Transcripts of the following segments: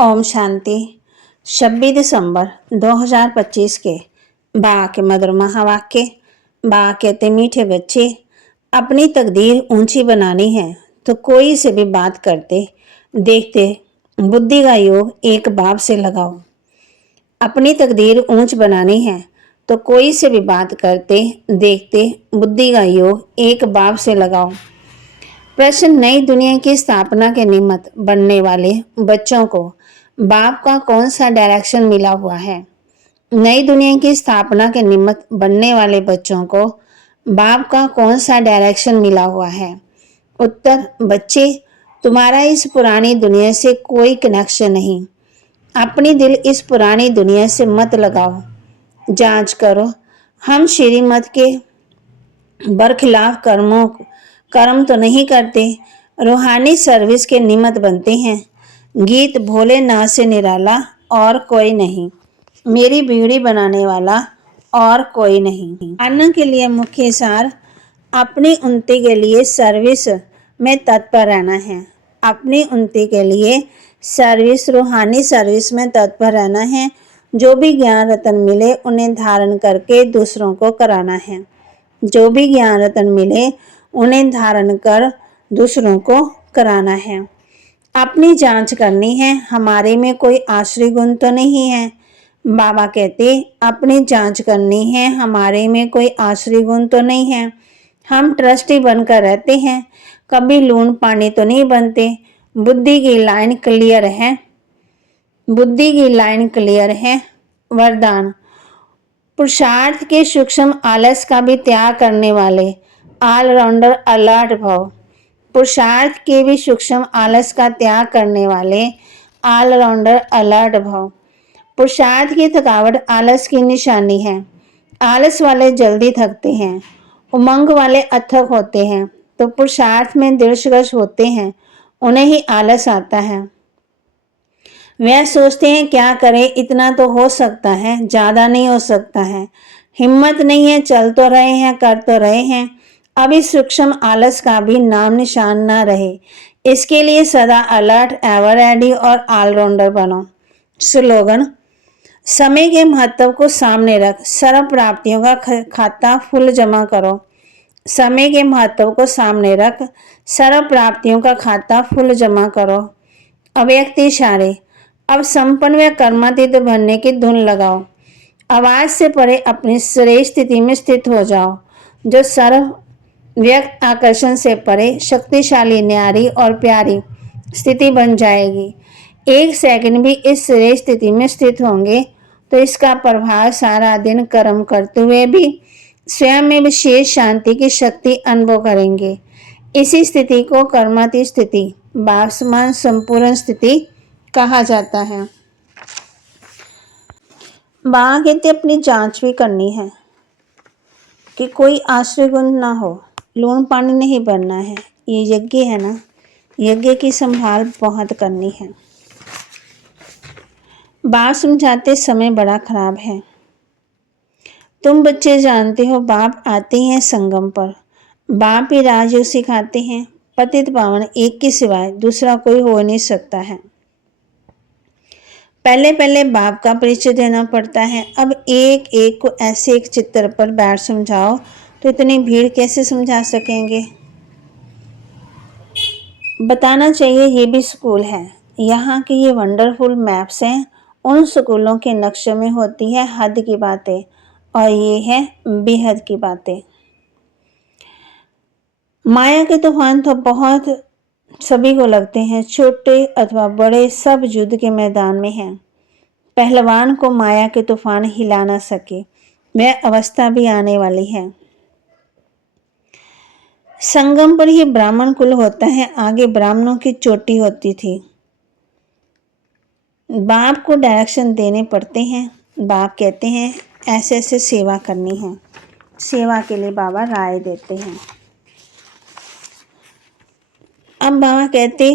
ओम शांति। 26 दिसंबर 2025 के बा के मधुर महावाक्य। बा कहते मीठे बच्चे, अपनी तकदीर ऊंची बनानी है तो कोई से भी बात करते देखते बुद्धि का योग एक बाप से लगाओ। अपनी तकदीर ऊंच बनानी है तो कोई से भी बात करते देखते बुद्धि का योग एक बाप से लगाओ। प्रश्न, नई दुनिया की स्थापना के निमित्त बनने वाले बच्चों को बाप का कौन सा डायरेक्शन मिला हुआ है? नई दुनिया की स्थापना के निमित्त बनने वाले बच्चों को बाप का कौन सा डायरेक्शन मिला हुआ है? उत्तर, बच्चे, तुम्हारा इस पुरानी दुनिया से कोई कनेक्शन नहीं। अपनी दिल इस पुरानी दुनिया से मत लगाओ। जांच करो, हम श्रीमत के बरखिलाफ कर्म तो नहीं करते। रूहानी सर्विस के निमित्त बनते हैं। गीत भोलेनाथ से निराला और कोई नहीं, मेरी बीड़ी बनाने वाला और कोई नहीं। जानने के लिए मुख्य सार, अपनी उन्नति के लिए सर्विस में तत्पर रहना है। अपनी उन्नति के लिए सर्विस, रूहानी सर्विस में तत्पर रहना है। जो भी ज्ञान रतन मिले उन्हें धारण करके दूसरों को कराना है। जो भी ज्ञान रतन मिले उन्हें धारण कर दूसरों को कराना है। अपनी जांच करनी है, हमारे में कोई आश्रय गुण तो नहीं है। बाबा कहते, अपनी जांच करनी है, हमारे में कोई आश्रय गुण तो नहीं है। हम ट्रस्टी बनकर रहते हैं, कभी लून पानी तो नहीं बनते। बुद्धि की लाइन क्लियर है। बुद्धि की लाइन क्लियर है। वरदान, पुरुषार्थ के सूक्ष्म आलस का भी त्याग करने वाले ऑलराउंडर अलर्ट भव। पुरुषार्थ के भी सूक्ष्म आलस का त्याग करने वाले ऑलराउंडर अलर्ट भव। पुरुषार्थ की थकावट आलस की निशानी है। आलस वाले जल्दी थकते हैं, उमंग वाले अथक होते हैं। तो पुरुषार्थ में दृढ़ होते हैं, उन्हें ही आलस आता है। वह सोचते हैं क्या करें, इतना तो हो सकता है, ज्यादा नहीं हो सकता है। हिम्मत नहीं है, चल तो रहे हैं, कर तो रहे हैं। अब इस सूक्ष्म आलस का भी नाम निशान न रहे। इसके लिए सदा अलर्ट, एवर रेडी और ऑलराउंडर बनो। स्लोगन, समय के महत्व को सामने रख सर्व प्राप्तियों का खाता फुल जमा करो। समय के महत्व को सामने रख सर्व प्राप्तियों का खाता फुल जमा करो। अव्यक्त इशारे, अब संपन्न व कर्मातीत बनने की धुन लगाओ। आवाज से परे अपनी श्रेष्ठ स्थिति में स्थित हो जाओ, जो सर्व व्यक्त आकर्षण से परे शक्तिशाली, न्यारी और प्यारी स्थिति बन जाएगी। एक सेकंड भी इस श्रेष्ठ स्थिति में स्थित होंगे तो इसका प्रभाव सारा दिन कर्म करते हुए भी स्वयं में विशेष शांति की शक्ति अनुभव करेंगे। इसी स्थिति को कर्मातीत स्थिति, भासमान संपूर्ण स्थिति कहा जाता है। बाबा कहते अपनी जांच भी करनी है कि कोई आश्रय गुण ना हो, लून पानी नहीं बनना है। ये यज्ञ है ना, यज्ञ की संभाल बहुत करनी है। बाप समझाते समय बड़ा खराब है। तुम बच्चे जानते हो बाप आते हैं संगम पर। बाप ही राजयोग सिखाते हैं। पतित पावन एक के सिवाय दूसरा कोई हो नहीं सकता है। पहले पहले बाप का परिचय देना पड़ता है। अब एक एक को ऐसे एक चित्र पर बैठ समझाओ तो इतनी भीड़ कैसे समझा सकेंगे। बताना चाहिए ये भी स्कूल है। यहाँ के ये वंडरफुल मैप्स हैं। उन स्कूलों के नक्शे में होती है हद की बातें और ये है बेहद की बातें। माया के तूफान तो बहुत सभी को लगते हैं, छोटे अथवा बड़े सब युद्ध के मैदान में हैं। पहलवान को माया के तूफान हिला ना सके, वह अवस्था भी आने वाली है। संगम पर ही ब्राह्मण कुल होता है, आगे ब्राह्मणों की चोटी होती थी। बाप को डायरेक्शन देने पड़ते हैं। बाप कहते हैं ऐसे ऐसे सेवा करनी है। सेवा के लिए बाबा राय देते हैं। अब बाबा कहते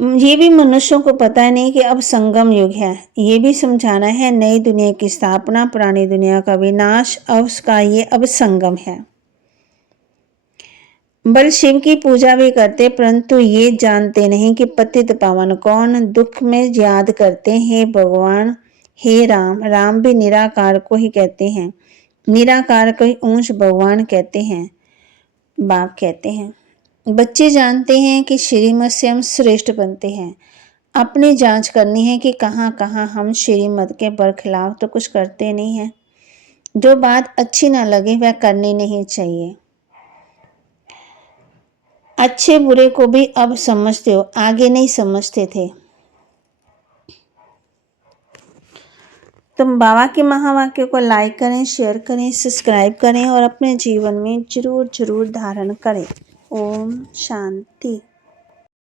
ये भी मनुष्यों को पता नहीं कि अब संगम युग है। ये भी समझाना है नई दुनिया की स्थापना, पुरानी दुनिया का विनाश, अब उसका ये अब संगम है। बल शिव की पूजा भी करते, परंतु ये जानते नहीं कि पतित पावन कौन। दुख में याद करते हैं भगवान हे राम। राम भी निराकार को ही कहते हैं, निराकार को ही ऊंच भगवान कहते हैं, बाप कहते हैं। बच्चे जानते हैं कि श्रीमत से हम श्रेष्ठ बनते हैं। अपनी जांच करनी है कि कहाँ कहाँ हम श्रीमत के बरखिलाफ तो कुछ करते नहीं हैं। जो बात अच्छी ना लगे वह करनी नहीं चाहिए। अच्छे बुरे को भी अब समझते हो, आगे नहीं समझते थे। तुम बाबा के महावाक्य को लाइक करें, शेयर करें, सब्सक्राइब करें और अपने जीवन में जरूर जरूर धारण करें। ओम शांति।